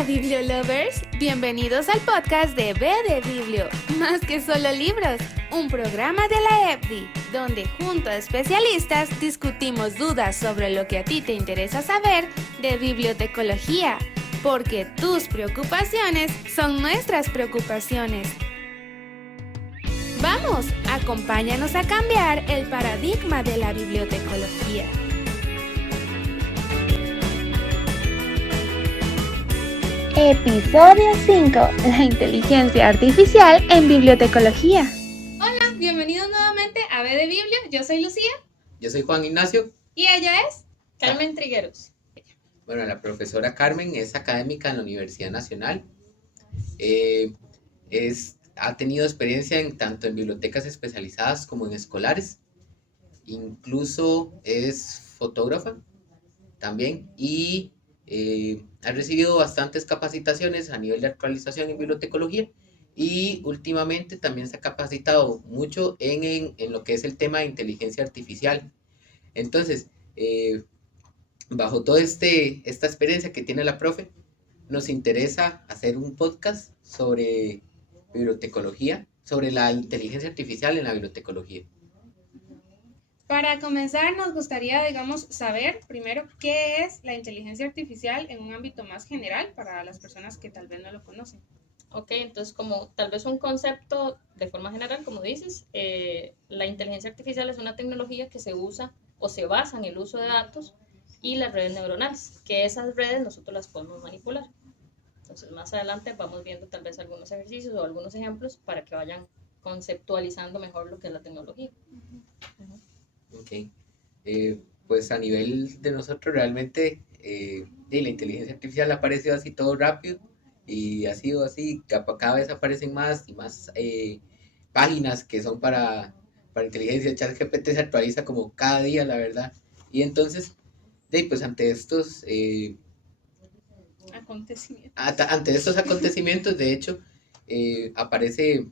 Hola Bibliolovers, bienvenidos al podcast de B de Biblio, más que solo libros, un programa de la EBDI, donde junto a especialistas discutimos dudas sobre lo que a ti te interesa saber de bibliotecología, porque tus preocupaciones son nuestras preocupaciones. Vamos, acompáñanos a cambiar el paradigma de la bibliotecología. Episodio 5. La inteligencia artificial en bibliotecología. Hola, bienvenidos nuevamente a B de Biblio. Yo soy Lucía. Yo soy Juan Ignacio. Y ella es Carmen Trigueros. Bueno, la profesora Carmen es académica en la Universidad Nacional. Ha tenido experiencia tanto en bibliotecas especializadas como en escolares. Incluso es fotógrafa también y ha recibido bastantes capacitaciones a nivel de actualización en bibliotecología y últimamente también se ha capacitado mucho en lo que es el tema de inteligencia artificial. Entonces, bajo toda esta experiencia que tiene la profe, nos interesa hacer un podcast sobre bibliotecología, sobre la inteligencia artificial en la bibliotecología. Para comenzar, nos gustaría, saber primero qué es la inteligencia artificial en un ámbito más general para las personas que tal vez no lo conocen. Ok, entonces como tal vez un concepto de forma general, como dices, la inteligencia artificial es una tecnología que se usa o se basa en el uso de datos y las redes neuronales, que esas redes nosotros las podemos manipular. Entonces más adelante vamos viendo tal vez algunos ejercicios o algunos ejemplos para que vayan conceptualizando mejor lo que es la tecnología. Ok, pues a nivel de nosotros realmente la inteligencia artificial ha aparecido así todo rápido y ha sido así, cada vez aparecen más y más páginas que son para inteligencia. ChatGPT se actualiza como cada día, la verdad. Y entonces, pues ante estos acontecimientos, de hecho, aparece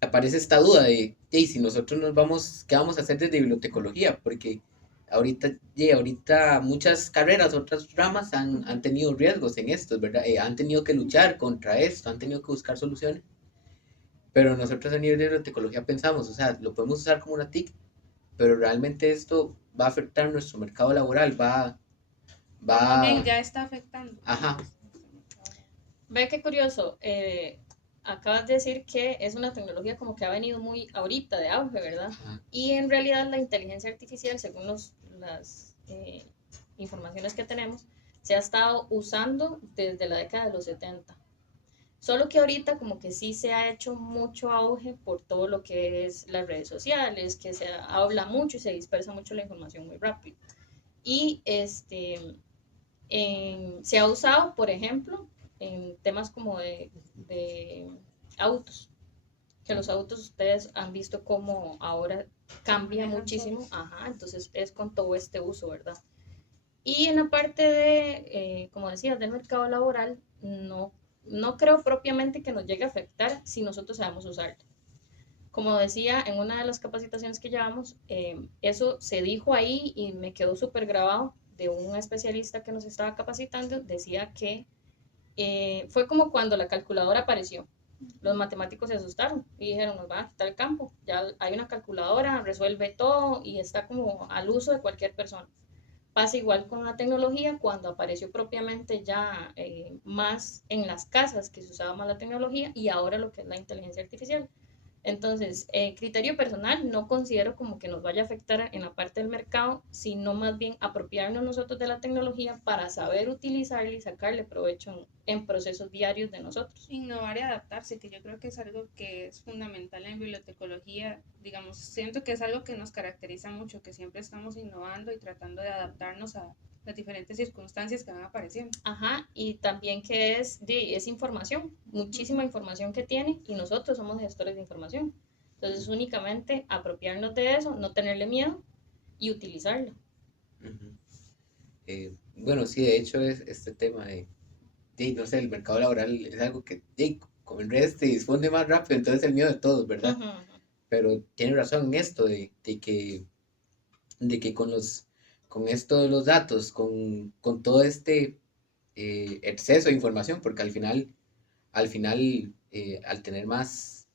esta duda de si nosotros nos vamos, ¿qué vamos a hacer desde bibliotecología? Porque ahorita muchas carreras, otras ramas han tenido riesgos en esto, ¿verdad? Han tenido que luchar contra esto, han tenido que buscar soluciones. Pero nosotros a nivel de bibliotecología pensamos, o sea, lo podemos usar como una TIC, pero realmente esto va a afectar nuestro mercado laboral, También ya está afectando. Ajá. Ve qué curioso, acabas de decir que es una tecnología como que ha venido muy ahorita de auge, ¿verdad? Ajá. Y en realidad la inteligencia artificial, según las informaciones que tenemos, se ha estado usando desde la década de los 70. Solo que ahorita como que sí se ha hecho mucho auge por todo lo que es las redes sociales, que se habla mucho y se dispersa mucho la información muy rápido. Y se ha usado, por ejemplo, en temas como de autos, que los autos ustedes han visto cómo ahora cambia muchísimo, ajá, entonces es con todo este uso, ¿verdad? Y en la parte de, como decías, del mercado laboral, no creo propiamente que nos llegue a afectar si nosotros sabemos usarlo. Como decía en una de las capacitaciones que llevamos, eso se dijo ahí y me quedó súper grabado de un especialista que nos estaba capacitando, decía que fue como cuando la calculadora apareció. Los matemáticos se asustaron y dijeron, nos van a quitar el campo, ya hay una calculadora, resuelve todo y está como al uso de cualquier persona. Pasa igual con la tecnología, cuando apareció propiamente ya más en las casas que se usaba más la tecnología y ahora lo que es la inteligencia artificial. Entonces, criterio personal, no considero como que nos vaya a afectar en la parte del mercado, sino más bien apropiarnos nosotros de la tecnología para saber utilizarla y sacarle provecho en procesos diarios de nosotros. Innovar y adaptarse, que yo creo que es algo que es fundamental en bibliotecología. Siento que es algo que nos caracteriza mucho, que siempre estamos innovando y tratando de adaptarnos a las diferentes circunstancias que van apareciendo. Ajá, y también que es información, muchísima información que tiene y nosotros somos gestores de información. Entonces únicamente apropiarnos de eso, no tenerle miedo y utilizarlo. Bueno, sí, de hecho es este tema no sé, el mercado laboral es algo que como en redes se difunde más rápido, entonces el miedo de todos, ¿verdad? Uh-huh. Pero tiene razón en esto de que con esto de los datos, con todo exceso de información, porque al final al tener más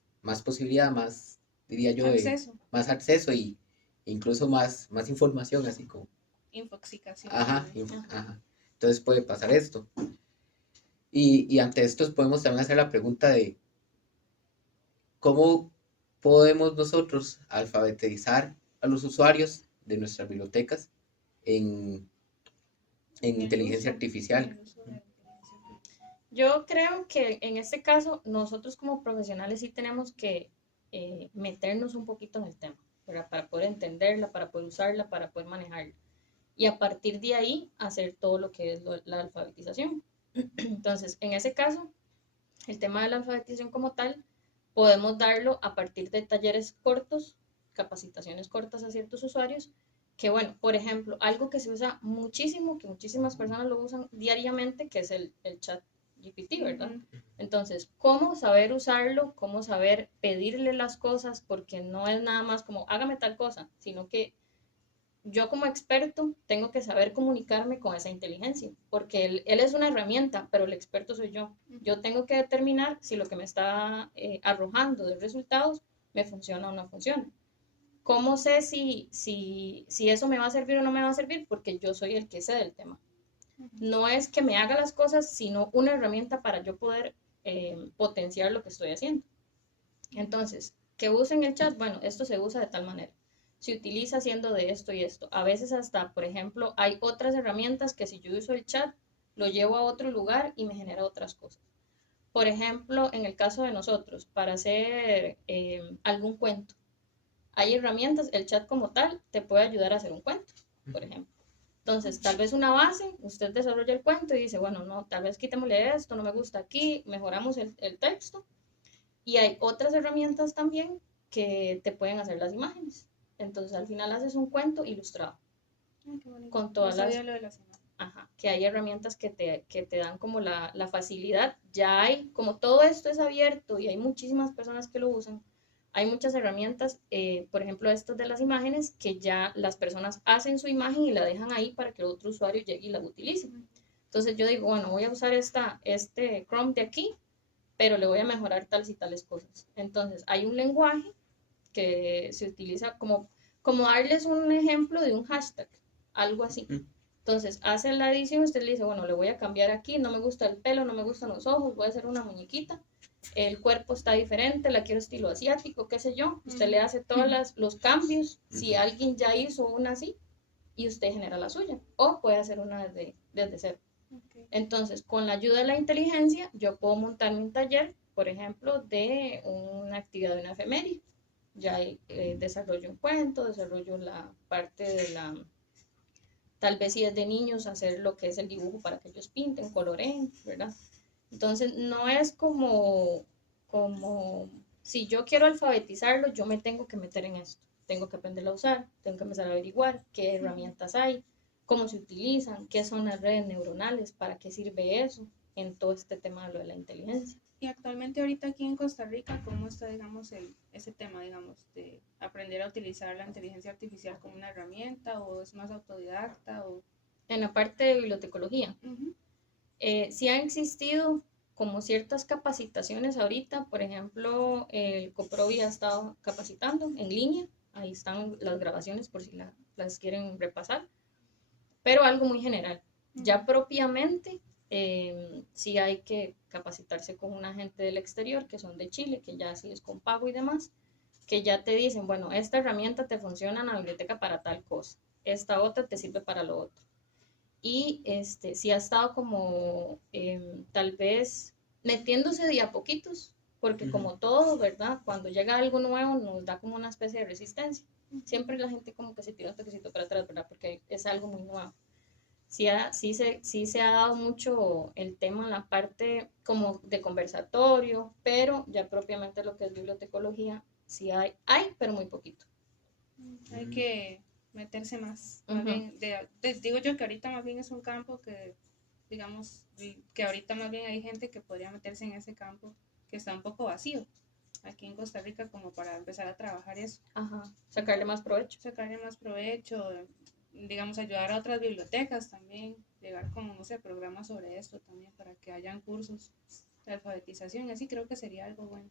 posibilidad, más, diría yo, Acceso, más acceso y incluso más información, así como, infoxicación ajá, también. ajá. Entonces puede pasar esto. Y ante esto podemos también hacer la pregunta de cómo podemos nosotros alfabetizar a los usuarios de nuestras bibliotecas en, en En el inteligencia uso, artificial. en el uso de la inteligencia artificial. Yo creo que en este caso nosotros como profesionales sí tenemos que meternos un poquito en el tema, ¿verdad? Para poder entenderla, para poder usarla, para poder manejarla. Y a partir de ahí hacer todo lo que es la alfabetización. Entonces, en ese caso, el tema de la alfabetización como tal, podemos darlo a partir de talleres cortos, capacitaciones cortas a ciertos usuarios, que bueno, por ejemplo, algo que se usa muchísimo, que muchísimas personas lo usan diariamente, que es el chat GPT, ¿verdad? Entonces, ¿cómo saber usarlo? ¿Cómo saber pedirle las cosas? Porque no es nada más como hágame tal cosa, sino que yo como experto tengo que saber comunicarme con esa inteligencia, porque él es una herramienta, pero el experto soy yo. Yo tengo que determinar si lo que me está arrojando de resultados me funciona o no funciona. ¿Cómo sé si eso me va a servir o no me va a servir? Porque yo soy el que sé del tema. No es que me haga las cosas, sino una herramienta para yo poder potenciar lo que estoy haciendo. Entonces, que usen el chat, bueno, esto se usa de tal manera. Se utiliza haciendo de esto y esto. A veces hasta, por ejemplo, hay otras herramientas que si yo uso el chat, lo llevo a otro lugar y me genera otras cosas. Por ejemplo, en el caso de nosotros, para hacer algún cuento, hay herramientas, el chat como tal te puede ayudar a hacer un cuento, por ejemplo. Entonces, tal vez una base, usted desarrolla el cuento y dice, bueno, no, tal vez quitémosle esto, no me gusta aquí, mejoramos el texto. Y hay otras herramientas también que te pueden hacer las imágenes. Entonces al final haces un cuento ilustrado. Ay, qué bonito. Con todas No sabía las... lo de las imágenes. Ajá, que hay herramientas que te dan como la facilidad. Ya hay, como todo esto es abierto y hay muchísimas personas que lo usan, hay muchas herramientas, por ejemplo, estas de las imágenes, que ya las personas hacen su imagen y la dejan ahí para que otro usuario llegue y la utilice. Entonces yo digo, bueno, voy a usar este Chrome de aquí, pero le voy a mejorar tales y tales cosas. Entonces, hay un lenguaje que se utiliza como darles un ejemplo de un hashtag, algo así. Entonces, hace la edición, usted le dice, bueno, le voy a cambiar aquí, no me gusta el pelo, no me gustan los ojos, voy a hacer una muñequita, el cuerpo está diferente, la quiero estilo asiático, qué sé yo. Usted le hace todos los cambios, si alguien ya hizo una así, y usted genera la suya, o puede hacer una desde cero. Okay. Entonces, con la ayuda de la inteligencia, yo puedo montar un taller, por ejemplo, de una actividad de una efeméride. Ya desarrollo un cuento, desarrollo la parte de tal vez si es de niños, hacer lo que es el dibujo para que ellos pinten, coloreen, ¿verdad? Entonces, no es como si yo quiero alfabetizarlo, yo me tengo que meter en esto. Tengo que aprenderlo a usar, tengo que empezar a averiguar qué herramientas hay, cómo se utilizan, qué son las redes neuronales, para qué sirve eso en todo este tema de lo de la inteligencia. Y actualmente ahorita aquí en Costa Rica, ¿cómo está, digamos, ese tema, digamos, de aprender a utilizar la inteligencia artificial como una herramienta o es más autodidacta? O... En la parte de bibliotecología, sí han existido como ciertas capacitaciones ahorita, por ejemplo, el COPROVI ha estado capacitando en línea, ahí están las grabaciones por si las quieren repasar, pero algo muy general. Ya propiamente, sí hay que capacitarse con una gente del exterior, que son de Chile, que ya sí es con pago y demás, que ya te dicen, bueno, esta herramienta te funciona en la biblioteca para tal cosa, esta otra te sirve para lo otro. Y sí ha estado como tal vez metiéndose de a poquitos, porque como todo, ¿verdad? Cuando llega algo nuevo nos da como una especie de resistencia. Siempre la gente como que se tira un toquecito para atrás, ¿verdad? Porque es algo muy nuevo. Sí se ha dado mucho el tema en la parte como de conversatorio, pero ya propiamente lo que es bibliotecología, sí hay, pero muy poquito. Hay que meterse más. Más bien, digo yo que ahorita más bien es un campo que, digamos, que ahorita más bien hay gente que podría meterse en ese campo que está un poco vacío aquí en Costa Rica como para empezar a trabajar eso. Ajá, sacarle más provecho. Sacarle más provecho, digamos, ayudar a otras bibliotecas también, llegar con, no sé, programas sobre esto también para que hayan cursos de alfabetización, así creo que sería algo bueno.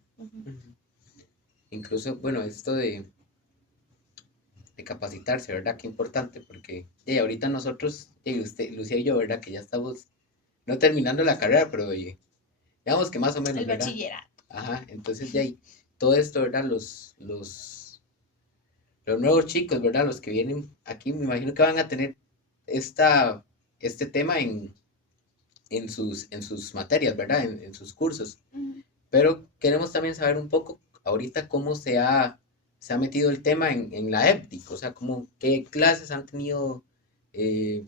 Incluso, bueno, esto de capacitarse, ¿verdad? Qué importante, porque ahorita nosotros, usted, Lucía y yo, ¿verdad? Que ya estamos, no terminando la carrera, pero digamos que más o menos, El ¿verdad? bachillerato. Ajá, entonces ya todo esto, ¿verdad? Los nuevos chicos, ¿verdad? Los que vienen aquí, me imagino que van a tener este tema en sus materias, ¿verdad? En sus cursos. Pero queremos también saber un poco ahorita cómo se ha metido el tema en la EPTIC, o sea, qué clases han tenido eh,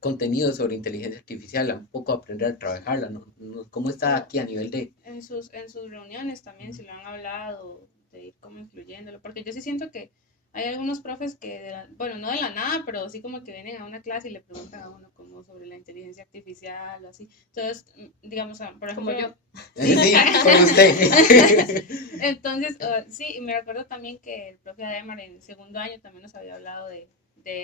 contenido sobre inteligencia artificial, un poco aprender a trabajarla, ¿no? ¿Cómo está aquí a nivel de... En sus reuniones también, si lo han hablado, de ir como incluyéndolo, porque yo sí siento que hay algunos profes que, bueno, no de la nada, pero sí como que vienen a una clase y le preguntan a uno como sobre la inteligencia artificial o así. Entonces, digamos, por ejemplo... Como yo. Sí, como usted. Entonces, sí, me recuerdo también que el profe Ademar en segundo año también nos había hablado de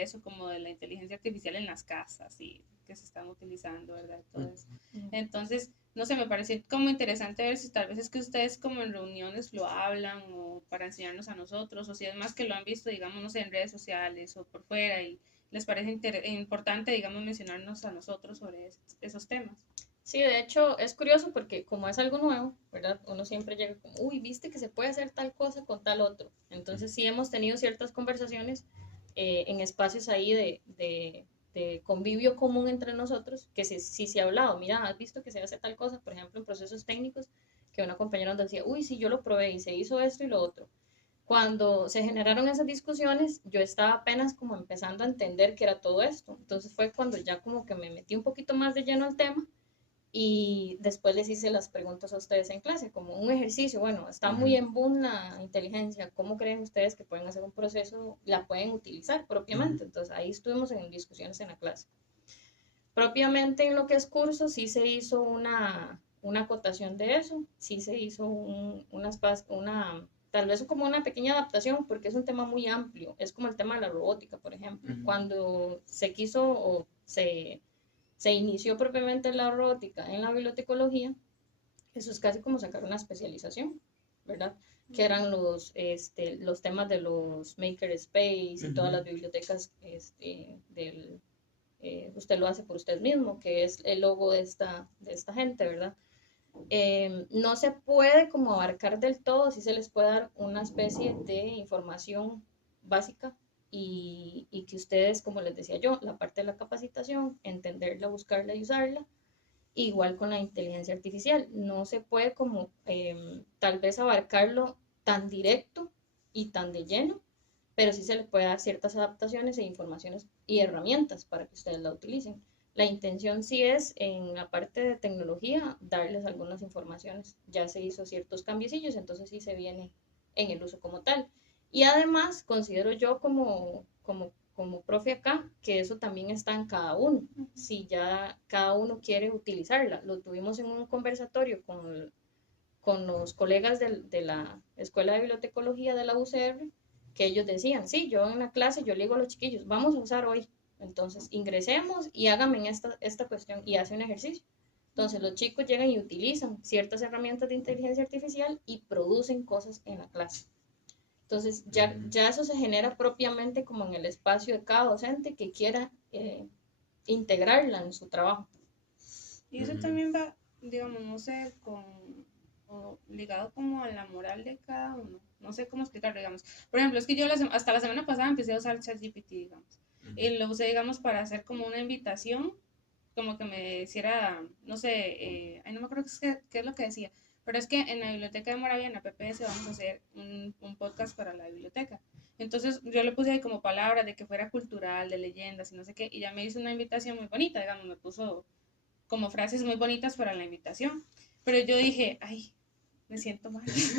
eso, como de la inteligencia artificial en las casas y que se están utilizando, ¿verdad? Todo eso. Entonces, no sé, me pareció como interesante ver si tal vez es que ustedes como en reuniones lo hablan o para enseñarnos a nosotros, o si es más que lo han visto, digamos, no sé, en redes sociales o por fuera y les parece importante, digamos, mencionarnos a nosotros sobre esos temas. Sí, de hecho es curioso porque como es algo nuevo, ¿verdad? Uno siempre llega como, uy, viste que se puede hacer tal cosa con tal otro. Entonces sí hemos tenido ciertas conversaciones en espacios ahí de convivio común entre nosotros, que sí se ha hablado, mira, has visto que se hace tal cosa, por ejemplo, en procesos técnicos, que una compañera nos decía, uy, sí, yo lo probé y se hizo esto y lo otro. Cuando se generaron esas discusiones, yo estaba apenas como empezando a entender qué era todo esto. Entonces fue cuando ya como que me metí un poquito más de lleno al tema y después les hice las preguntas a ustedes en clase, como un ejercicio, bueno, está muy en boom la inteligencia, ¿cómo creen ustedes que pueden hacer un proceso, la pueden utilizar propiamente? Entonces ahí estuvimos en discusiones en la clase. Propiamente en lo que es curso, sí se hizo una acotación de eso, sí se hizo tal vez como una pequeña adaptación, porque es un tema muy amplio, es como el tema de la robótica, por ejemplo. Cuando se quiso o se inició propiamente la robótica en la bibliotecología, eso es casi como sacar una especialización, ¿verdad? Que eran los temas de los makerspace y todas las bibliotecas usted lo hace por usted mismo, que es el logo de esta gente, ¿verdad? No se puede como abarcar del todo, sí se les puede dar una especie de información básica y que ustedes, como les decía yo, la parte de la capacitación, entenderla, buscarla y usarla, igual con la inteligencia artificial, no se puede como tal vez abarcarlo tan directo y tan de lleno, pero sí se le puede dar ciertas adaptaciones e informaciones y herramientas para que ustedes la utilicen. La intención sí es en la parte de tecnología darles algunas informaciones. Ya se hizo ciertos cambiecillos, entonces sí se viene en el uso como tal. Y además considero yo como profe acá que eso también está en cada uno. Si ya cada uno quiere utilizarla. Lo tuvimos en un conversatorio con los colegas de la Escuela de Bibliotecología de la UCR, que ellos decían, sí, yo en la clase yo le digo a los chiquillos, vamos a usar hoy, entonces ingresemos y háganme esta cuestión y hace un ejercicio. Entonces los chicos llegan y utilizan ciertas herramientas de inteligencia artificial y producen cosas en la clase. Entonces ya eso se genera propiamente como en el espacio de cada docente que quiera integrarla en su trabajo. Y eso también va, digamos, no sé, ligado como a la moral de cada uno. No sé cómo explicarlo, digamos. Por ejemplo, es que yo hasta la semana pasada empecé a usar ChatGPT, digamos. Y lo usé, digamos, para hacer como una invitación, como que me hiciera, no sé, no me acuerdo qué es lo que decía. Pero es que en la biblioteca de Moravia, en la PPS, vamos a hacer un podcast para la biblioteca. Entonces yo le puse ahí como palabras de que fuera cultural, de leyendas y no sé qué, y ya me hizo una invitación muy bonita, digamos, me puso como frases muy bonitas para la invitación. Pero yo dije, ay, me siento mal. Es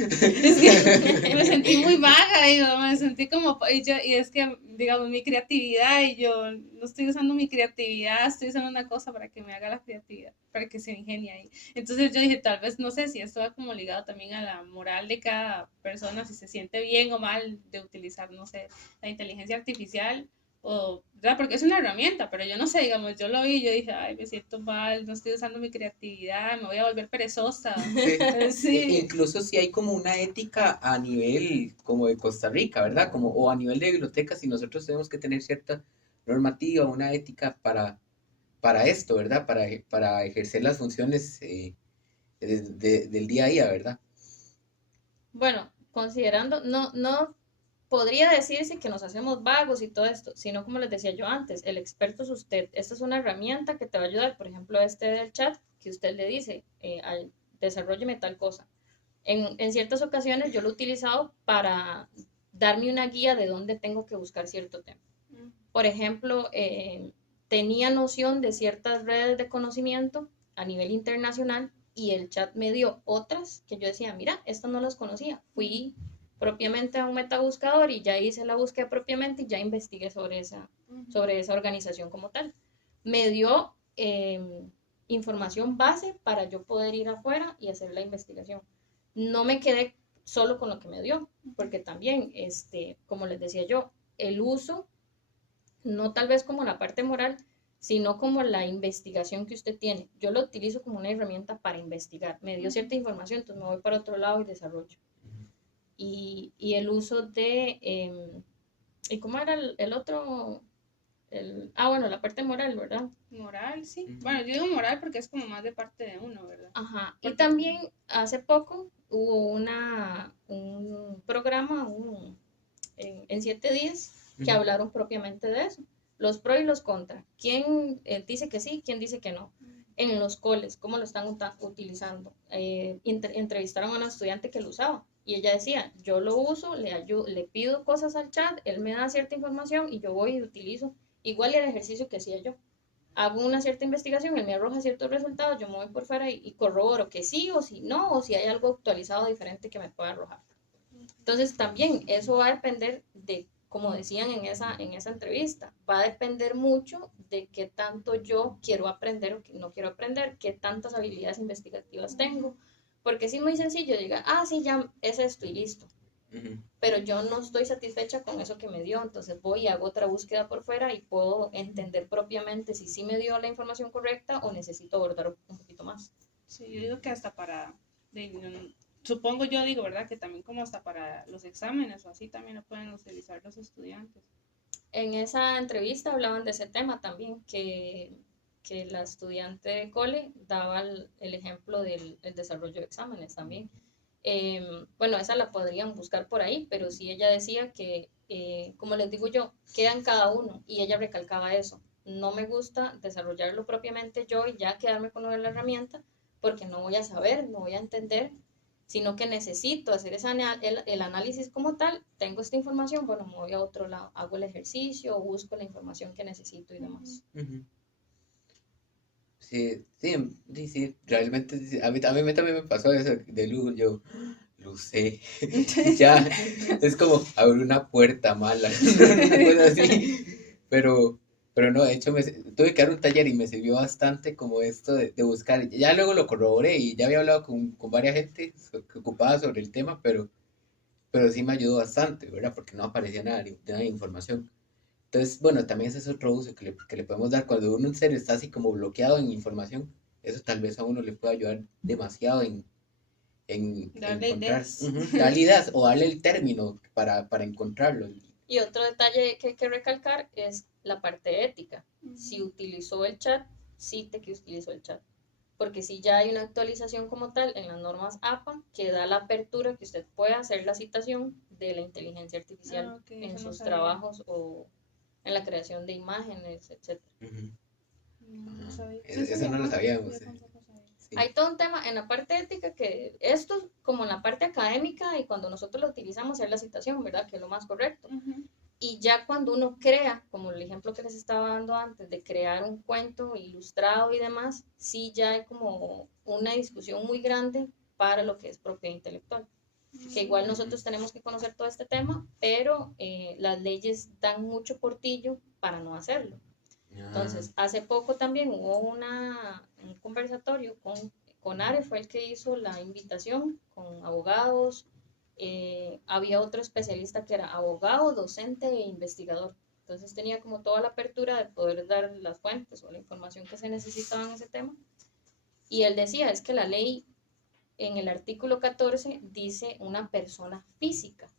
que me sentí muy vaga, digo, me sentí como, y es que, digamos, mi creatividad, y yo no estoy usando mi creatividad, estoy usando una cosa para que me haga la creatividad, para que se ingenie ahí. Entonces yo dije, tal vez, no sé si esto va como ligado también a la moral de cada persona, si se siente bien o mal de utilizar, no sé, la inteligencia artificial, o, ¿verdad? Porque es una herramienta, pero yo no sé, digamos, yo lo vi y yo dije, ay, me siento mal, no estoy usando mi creatividad, me voy a volver perezosa. Sí. Sí. Incluso si hay como una ética a nivel como de Costa Rica, ¿verdad? Como, o a nivel de bibliotecas, y nosotros tenemos que tener cierta normativa, una ética para esto, ¿verdad? Para ejercer las funciones del día a día, ¿verdad? Bueno, considerando, no podría decirse que nos hacemos vagos y todo esto, sino como les decía yo antes, el experto es usted. Esta es una herramienta que te va a ayudar, por ejemplo, este del chat, que usted le dice, desarrolleme tal cosa. En ciertas ocasiones yo lo he utilizado para darme una guía de dónde tengo que buscar cierto tema. Por ejemplo, tenía noción de ciertas redes de conocimiento a nivel internacional y el chat me dio otras que yo decía, mira, estas no las conocía. Fui propiamente a un metabuscador y ya hice la búsqueda propiamente y ya investigué sobre esa organización como tal. Me dio información base para yo poder ir afuera y hacer la investigación. No me quedé solo con lo que me dio, porque también, como les decía yo, el uso no tal vez como la parte moral, sino como la investigación que usted tiene. Yo lo utilizo como una herramienta para investigar. Me dio cierta información, entonces me voy para otro lado y desarrollo. Y el uso de, ¿y cómo era el otro? Bueno, la parte moral, ¿verdad? Moral, sí. Bueno, yo digo moral porque es como más de parte de uno, ¿verdad? Ajá. Y Porque también hace poco hubo un programa en 7 días que hablaron propiamente de eso, los pros y los contras, quién dice que sí, quién dice que no, en los coles, cómo lo están utilizando. Entrevistaron a una estudiante que lo usaba y ella decía, yo lo uso, le pido cosas al chat, él me da cierta información y yo voy y utilizo, igual el ejercicio que hacía yo. Hago una cierta investigación, él me arroja ciertos resultados, yo me voy por fuera y corroboro que sí o si no, o si hay algo actualizado diferente que me pueda arrojar. Entonces también eso va a depender de, como decían en esa entrevista, va a depender mucho de qué tanto yo quiero aprender o que no quiero aprender, qué tantas habilidades investigativas tengo, porque es muy sencillo, diga, sí, ya es esto y listo, pero yo no estoy satisfecha con eso que me dio, entonces voy y hago otra búsqueda por fuera y puedo entender propiamente si sí me dio la información correcta o necesito abordar un poquito más. sí, yo digo que hasta supongo yo digo, ¿verdad? Que también como hasta para los exámenes o así también lo pueden utilizar los estudiantes. En esa entrevista hablaban de ese tema también, que la estudiante de cole daba el ejemplo del desarrollo de exámenes también. Bueno, esa la podrían buscar por ahí, pero sí ella decía que, como les digo yo, queda en cada uno y ella recalcaba eso. No me gusta desarrollarlo propiamente yo y ya quedarme con la herramienta porque no voy a saber, no voy a entender, sino que necesito hacer el análisis como tal, tengo esta información, bueno, me voy a otro lado, hago el ejercicio, busco la información que necesito y demás. Sí, sí, sí, sí, realmente sí. A mí también me pasó eso de luz, yo lo sé, ya, es como abrir una puerta mala, una cosa así, pero, pero no, de hecho tuve que dar un taller y me sirvió bastante como esto de buscar, ya luego lo corroboré y ya había hablado con varias gente que ocupaba sobre el tema, pero sí me ayudó bastante, ¿verdad? Porque no aparecía nada de información. Entonces, bueno, también ese es otro uso que le podemos dar cuando uno en serio está así como bloqueado en información. Eso tal vez a uno le puede ayudar demasiado en Darle encontrar, ideas. darle ideas o darle el término para encontrarlo. Y otro detalle que hay que recalcar es la parte ética. Si utilizó el chat, cite que utilizó el chat. Porque si ya hay una actualización como tal en las normas APA que da la apertura que usted pueda hacer la citación de la inteligencia artificial Okay, en eso no sus sabía. trabajos o en la creación de imágenes, etc. No sabía. Sí, Eso no lo sabíamos. Sí. Hay todo un tema en la parte ética que esto, como en la parte académica y cuando nosotros lo utilizamos, es la citación, ¿verdad? Que es lo más correcto. Y ya cuando uno crea, como el ejemplo que les estaba dando antes, de crear un cuento ilustrado y demás, sí ya hay como una discusión muy grande para lo que es propiedad intelectual. Que igual nosotros tenemos que conocer todo este tema, pero las leyes dan mucho portillo para no hacerlo. Entonces, hace poco también hubo un conversatorio con Are, fue el que hizo la invitación con abogados. Había otro especialista que era abogado, docente e investigador. Entonces tenía como toda la apertura de poder dar las fuentes o la información que se necesitaba en ese tema. Y él decía, es que la ley en el artículo 14 dice una persona física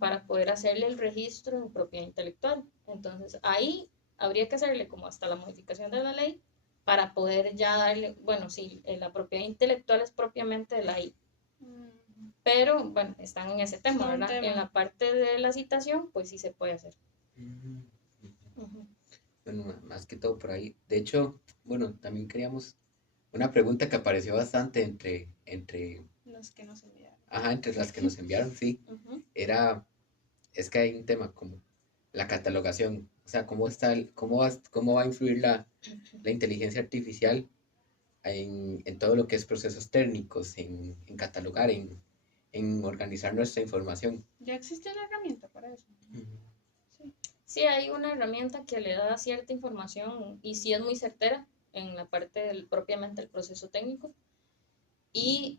para poder hacerle el registro en propiedad intelectual. Entonces ahí habría que hacerle como hasta la modificación de la ley para poder ya darle, bueno, sí, la propiedad intelectual es propiamente de la ley. Pero bueno, están en ese tema, ¿verdad? En la parte de la citación, pues sí se puede hacer. Bueno, más que todo por ahí. De hecho, bueno, también queríamos una pregunta que apareció bastante entre Los que nos enviaron. ajá, entre las que nos enviaron, sí. Es que hay un tema como la catalogación, o sea, cómo va a influir la inteligencia artificial en todo lo que es procesos técnicos, en catalogar, en organizar nuestra información. Ya existe una herramienta para eso. Sí. Sí, hay una herramienta que le da cierta información y sí es muy certera en la parte propiamente del proceso técnico. Y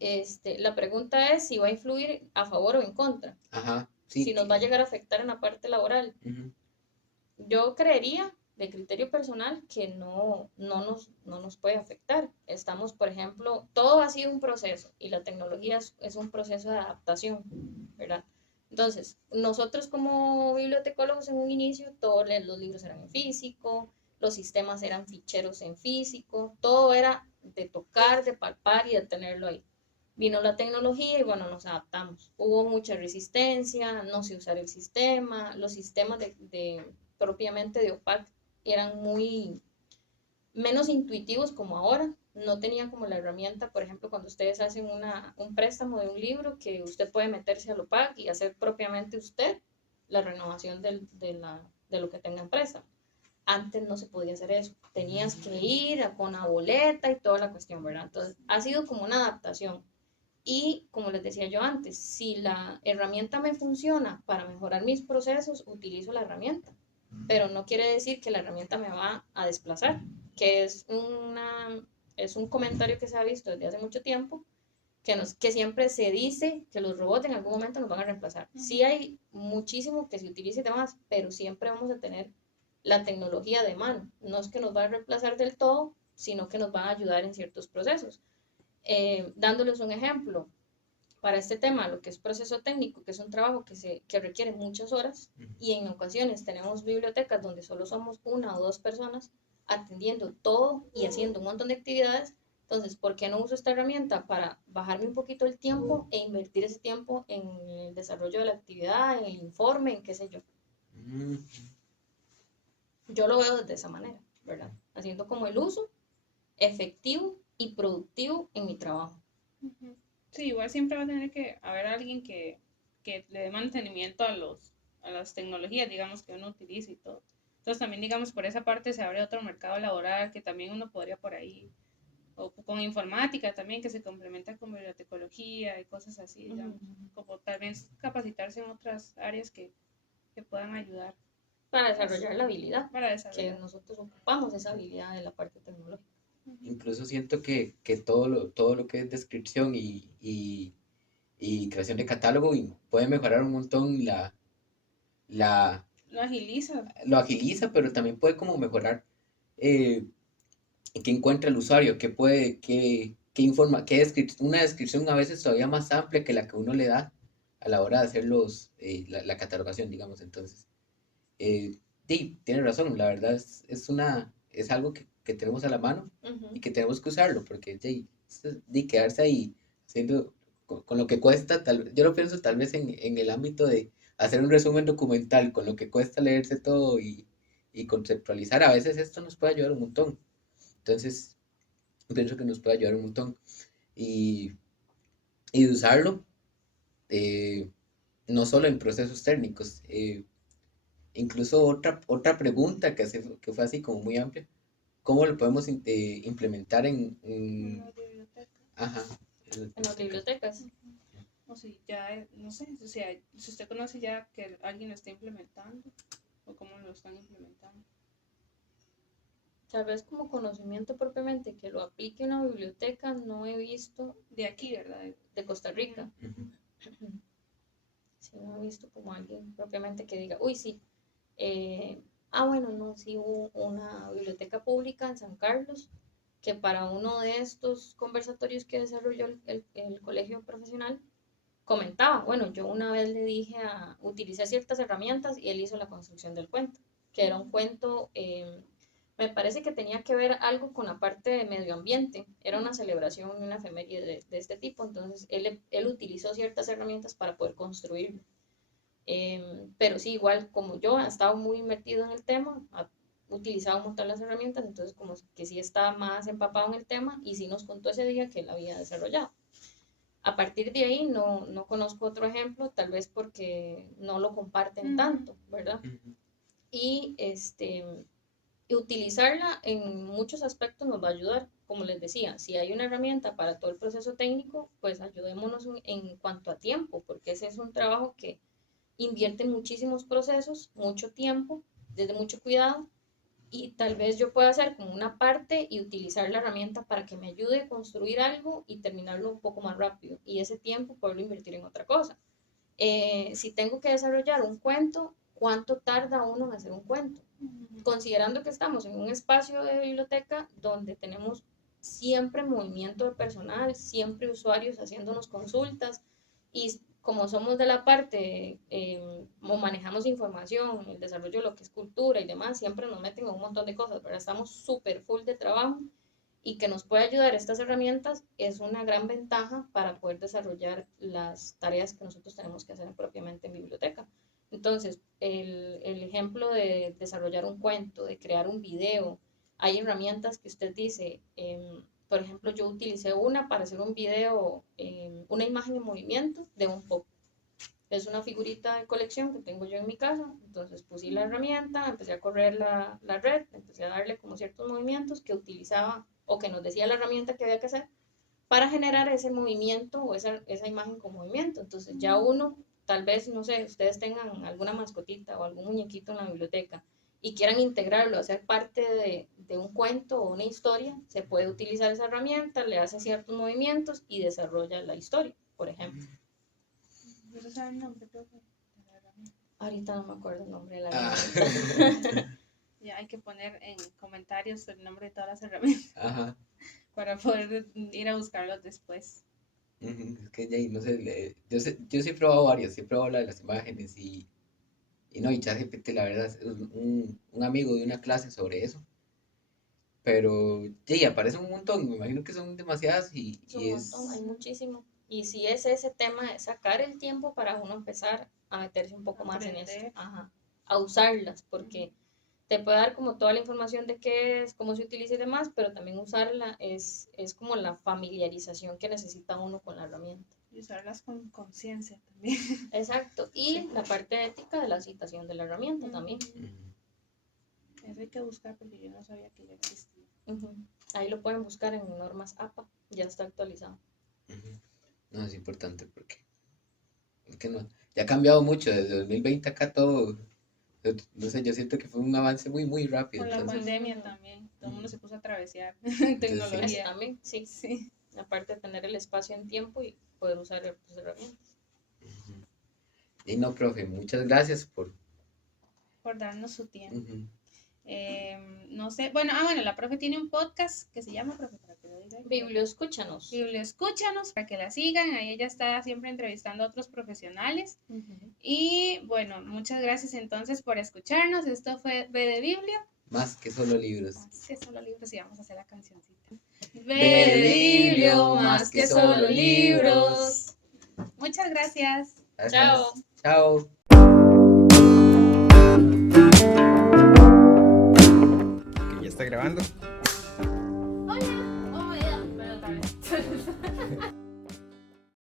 la pregunta es si va a influir a favor o en contra. Ajá, sí. Si nos va a llegar a afectar en la parte laboral. Yo creería, de criterio personal, que no nos puede afectar. Estamos, por ejemplo, todo ha sido un proceso y la tecnología es un proceso de adaptación, ¿verdad? Entonces, nosotros como bibliotecólogos en un inicio, todos los libros eran en físico, los sistemas eran ficheros en físico, todo era de tocar, de palpar y de tenerlo ahí. Vino la tecnología y bueno, nos adaptamos. Hubo mucha resistencia, no sé usar el sistema, los sistemas propiamente de OPAC eran muy menos intuitivos como ahora, no tenían como la herramienta, por ejemplo, cuando ustedes hacen un préstamo de un libro, que usted puede meterse al OPAC y hacer propiamente usted la renovación de lo que tenga en préstamo. Antes no se podía hacer eso, tenías que ir con la boleta y toda la cuestión, ¿verdad? Entonces, ha sido como una adaptación. Y como les decía yo antes, si la herramienta me funciona para mejorar mis procesos, utilizo la herramienta. Pero no quiere decir que la herramienta me va a desplazar, que es un comentario que se ha visto desde hace mucho tiempo, que siempre se dice que los robots en algún momento nos van a reemplazar. Sí hay muchísimo que se utilice y demás, pero siempre vamos a tener la tecnología de mano. No es que nos va a reemplazar del todo, sino que nos va a ayudar en ciertos procesos. Dándoles un ejemplo, para este tema, lo que es proceso técnico, que es un trabajo que requiere muchas horas, y en ocasiones tenemos bibliotecas donde solo somos una o dos personas atendiendo todo y haciendo un montón de actividades. Entonces, ¿por qué no uso esta herramienta para bajarme un poquito el tiempo e invertir ese tiempo en el desarrollo de la actividad, en el informe, en qué sé yo? Yo lo veo de esa manera, ¿verdad? Haciendo como el uso efectivo y productivo en mi trabajo. Sí, igual siempre va a tener que haber alguien que le dé mantenimiento a las tecnologías, digamos, que uno utiliza y todo. Entonces también, digamos, por esa parte se abre otro mercado laboral que también uno podría por ahí, o con informática también, que se complementa con bibliotecología y cosas así, digamos, como tal vez capacitarse en otras áreas que puedan ayudar. Para desarrollar la habilidad, para desarrollar. que nosotros ocupamos esa habilidad de la parte tecnológica. Incluso siento que todo lo que es descripción y creación de catálogo puede mejorar un montón Lo agiliza. Lo agiliza, pero también puede como mejorar que encuentra el usuario, que informa, una descripción a veces todavía más amplia que la que uno le da a la hora de hacer la catalogación, digamos. Entonces, sí, tiene razón, la verdad es algo que tenemos a la mano y que tenemos que usarlo, porque quedarse ahí haciendo con lo que cuesta, yo lo pienso tal vez en el ámbito de hacer un resumen documental, con lo que cuesta leerse todo y conceptualizar, a veces esto nos puede ayudar un montón. Entonces, pienso que nos puede ayudar un montón. Y de usarlo, no solo en procesos técnicos, incluso otra pregunta que fue así como muy amplia, ¿cómo lo podemos implementar en la biblioteca? Ajá, en las bibliotecas? O si ya, no sé, o sea, si usted conoce ya que alguien lo está implementando, o cómo lo están implementando. Tal vez como conocimiento propiamente, que lo aplique en una biblioteca, no he visto. De aquí, ¿verdad? De Costa Rica. Sí, no he visto como alguien propiamente que diga, uy, sí, bueno, no, sí hubo una biblioteca pública en San Carlos que para uno de estos conversatorios que desarrolló el colegio profesional, comentaba, bueno, yo una vez le dije utilicé ciertas herramientas y él hizo la construcción del cuento, que era un cuento, me parece que tenía que ver algo con la parte de medio ambiente, era una celebración, una efeméride de este tipo, entonces él utilizó ciertas herramientas para poder construirlo. Pero sí, igual como yo ha estado muy metido en el tema, ha utilizado un montón las herramientas, entonces como que sí está más empapado en el tema y sí nos contó ese día que él había desarrollado. A partir de ahí no conozco otro ejemplo, tal vez porque no lo comparten tanto, ¿verdad? Y utilizarla en muchos aspectos nos va a ayudar. Como les decía, si hay una herramienta para todo el proceso técnico, pues ayudémonos en cuanto a tiempo, porque ese es un trabajo que invierte en muchísimos procesos, mucho tiempo, desde mucho cuidado, y tal vez yo pueda hacer como una parte y utilizar la herramienta para que me ayude a construir algo y terminarlo un poco más rápido, y ese tiempo poderlo invertir en otra cosa. Si tengo que desarrollar un cuento, ¿cuánto tarda uno en hacer un cuento? Considerando que estamos en un espacio de biblioteca donde tenemos siempre movimiento de personal, siempre usuarios haciéndonos consultas, y como somos de la parte, como manejamos información, el desarrollo de lo que es cultura y demás, siempre nos meten en un montón de cosas, pero estamos súper full de trabajo, y que nos puede ayudar estas herramientas es una gran ventaja para poder desarrollar las tareas que nosotros tenemos que hacer propiamente en biblioteca. Entonces, el ejemplo de desarrollar un cuento, de crear un video, hay herramientas que usted dice, por ejemplo, yo utilicé una para hacer un video, una imagen en movimiento de un pop. Es una figurita de colección que tengo yo en mi casa, entonces puse la herramienta, empecé a correr la red, empecé a darle como ciertos movimientos que utilizaba o que nos decía la herramienta que había que hacer para generar ese movimiento o esa imagen con movimiento. Entonces ya uno, tal vez, no sé, ustedes tengan alguna mascotita o algún muñequito en la biblioteca y quieran integrarlo, hacer parte de un cuento o una historia, se puede utilizar esa herramienta, le hace ciertos movimientos y desarrolla la historia, por ejemplo. ¿Eso sabe el nombre, profe? Ahorita no me acuerdo el nombre de la herramienta. Ya hay que poner en comentarios el nombre de todas las herramientas. Ajá. Para poder ir a buscarlos después. Es que ya, no sé, yo sí he probado varias, he probado la de las imágenes y no, y ChatGPT la verdad es un amigo de una clase sobre eso, pero ya aparece un montón, me imagino que son demasiadas y es un montón, hay muchísimo. Y si es ese tema de sacar el tiempo para uno empezar a meterse un poco más en esto, a usarlas, porque te puede dar como toda la información de qué es, cómo se utiliza y demás, pero también usarla es como la familiarización que necesita uno con la herramienta. Y usarlas con conciencia también. Exacto, y la parte ética de la citación de la herramienta también. Eso hay que buscar porque yo no sabía que ya existía. Ahí lo pueden buscar en normas APA, ya está actualizado. No, es importante porque es que no, ya ha cambiado mucho desde 2020 acá todo. No sé, yo siento que fue un avance muy, muy rápido. Con la pandemia también, todo el mundo se puso a travesear tecnología. Eso también, sí. Aparte de tener el espacio en tiempo y poder usar las herramientas. Y no, profe, muchas gracias por darnos su tiempo. No sé, bueno, la profe tiene un podcast que se llama, profe, para que lo diga. Biblioescúchanos. Biblioescúchanos, para que la sigan, ahí ella está siempre entrevistando a otros profesionales. Y bueno, muchas gracias entonces por escucharnos. Esto fue B de Biblio. Más que solo libros. Más que solo libros, y vamos a hacer la cancioncita. B de Biblio, más que solo libros. Muchas gracias. Chao. Chao. ¿Ya está grabando? Hola. Oh, ya. Pero tal vez.